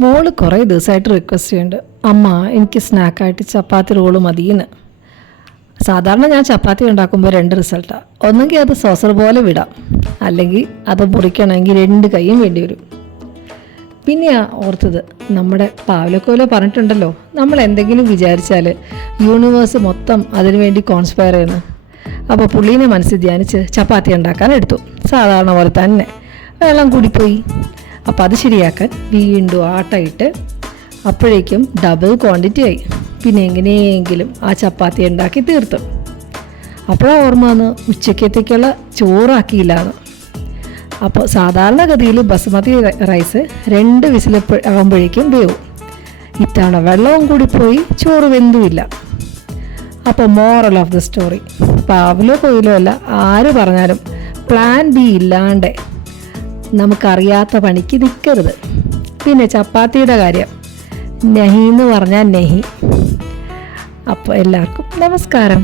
മോള് കുറേ ദിവസമായിട്ട് റിക്വസ്റ്റ് ചെയ്യുന്നുണ്ട്, അമ്മ എനിക്ക് സ്നാക്കായിട്ട് ചപ്പാത്തി റോള് മതിയെന്ന്. സാധാരണ ഞാൻ ചപ്പാത്തി ഉണ്ടാക്കുമ്പോൾ 2 റിസൾട്ടാണ്. ഒന്നെങ്കിൽ അത് സോസർ പോലെ വിടാം, അല്ലെങ്കിൽ അത് മുറിക്കണമെങ്കിൽ 2 കൈയും വേണ്ടി വരും. പിന്നെയാ ഓർത്തത്, നമ്മുടെ പാവ്ലോക്കോലോ പറഞ്ഞിട്ടുണ്ടല്ലോ, നമ്മൾ എന്തെങ്കിലും വിചാരിച്ചാൽ യൂണിവേഴ്സ് മൊത്തം അതിനു വേണ്ടി കോൺസ്പയർ ചെയ്യുന്നു. അപ്പോൾ പുള്ളീനെ മനസ്സിൽ ധ്യാനിച്ച് ചപ്പാത്തി ഉണ്ടാക്കാൻ എടുത്തു. സാധാരണ പോലെ തന്നെ വെള്ളം കൂടിപ്പോയി. അപ്പോൾ അത് ശരിയാക്കാൻ വീണ്ടും ആട്ടയിട്ട് അപ്പോഴേക്കും ഡബിൾ ക്വാണ്ടിറ്റി ആയി. പിന്നെ എങ്ങനെയെങ്കിലും ആ ചപ്പാത്തി ഉണ്ടാക്കി തീർത്തു. അപ്പോഴാണ് ഓർമ്മ വന്ന് ഉച്ചക്കത്തേക്കുള്ള ചോറാക്കിയില്ലാന്ന്. അപ്പോൾ സാധാരണഗതിയിൽ ബസുമതി റൈസ് 2 വിസിൽ ആകുമ്പോഴേക്കും വേവും. ഇത്തവണ വെള്ളവും കൂടി പോയി, ചോറ് വെന്തുമില്ല. അപ്പോൾ moral of the story, Paulo Coelho അല്ല ആര് പറഞ്ഞാലും പ്ലാൻ ബി ഇല്ലാണ്ട് നമുക്കറിയാത്ത പണിക്ക് നിൽക്കരുത്. പിന്നെ ചപ്പാത്തിയുടെ കാര്യം, നെഹി എന്ന് പറഞ്ഞാൽ നെഹി. അപ്പോൾ എല്ലാവർക്കും നമസ്കാരം.